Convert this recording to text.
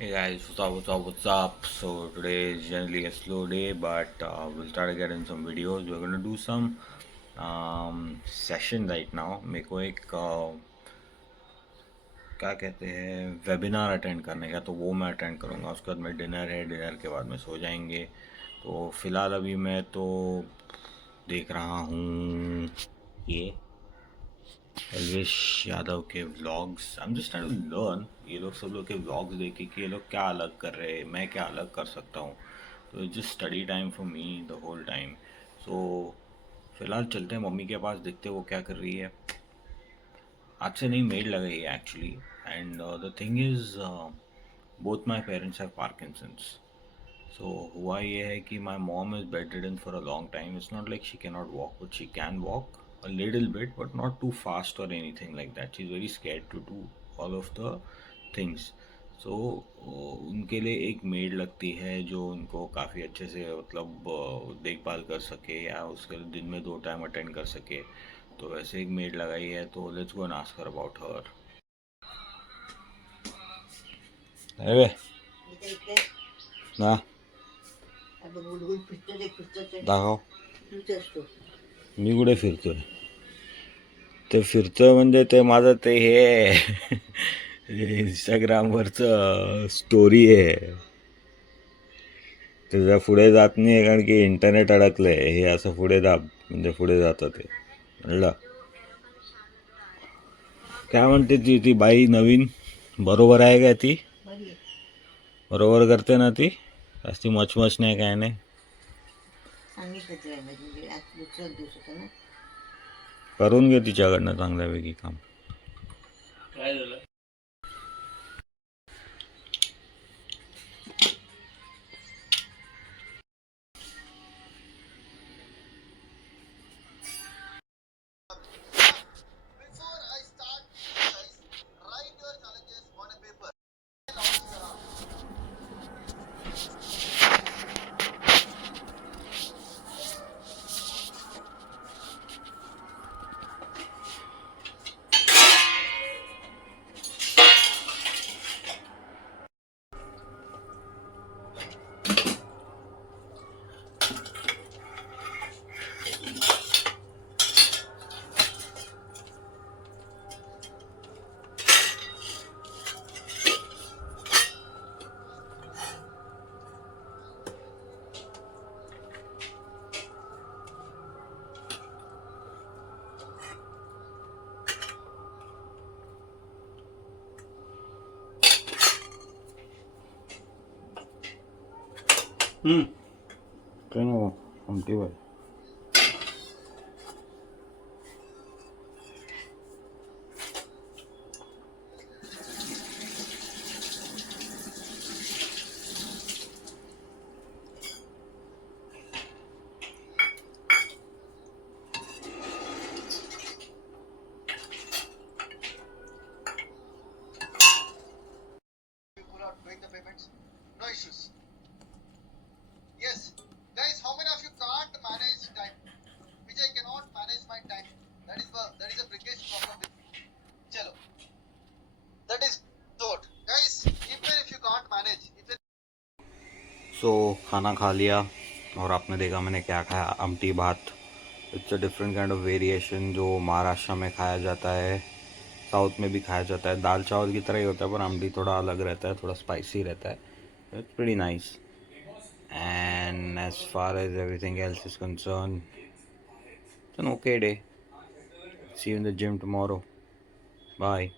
Hey guys, what's up? So today is generally a slow day, but we'll try to get in some videos. We're gonna do some session right now. मेरे को एक क्या कहते हैं webinar attend करने का, तो वो मैं अटेंड करूँगा। उसके बाद में डिनर है, डिनर के बाद में सो जाएंगे। तो फिलहाल अभी मैं तो देख रहा हूँ ये एलविश यादव के vlogs. I am just trying to learn ये लोग सब लोग के व्लॉग्स देख के कि ये लोग क्या अलग कर रहे हैं, मैं क्या अलग कर सकता हूँ। तो it's just study time for me the whole time. So फिलहाल चलते हैं मम्मी के पास, देखते हैं वो क्या कर रही है। आज से नहीं मेड लगाई है actually. And the thing is both my parents have Parkinson's. So हुआ ये है कि my mom is bedridden for a long time. It's not like she can not walk, but she can walk a little bit, but not too fast or anything like that. She's very scared to do all of the things. So उनके लिए एक मेड लगती है जो उनको काफ़ी अच्छे से मतलब देखभाल कर सके, या उसके दिन में 2 टाइम अटेंड कर सके। तो वैसे एक मेड लगाई है, तो let's go and ask her about her. अरे ना दाखव, मी कुठे फिरतोय? ते फिरतोय म्हणजे ते माझं ते हे इंस्टाग्रामवरचं स्टोरी आहे. त्याच्या पुढे जात नाही आहे कारण की इंटरनेट अडकलं आहे. हे असं पुढे दाब म्हणजे पुढे जातं ते. म्हणलं काय म्हणते ती बाई नवीन? बरोबर आहे का ती? बरोबर करते ना ती? जास्ती मचमच नाही, काय नाही. करून घे तिच्याकडनं चांगल्यापैकी काम. काय नको आमटी बाई. सो खाना खा लिया और आपने देखा मैंने क्या खाया, आमटी भात। It's a different kind of variation जो महाराष्ट्र में खाया जाता है, साउथ में भी खाया जाता है। दाल चावल की तरह ही होता है, पर आमटी थोड़ा अलग रहता है, थोड़ा स्पाइसी रहता है. It's pretty nice. And as far as everything else is concern, it's an okay day. See you in the gym tomorrow. Bye.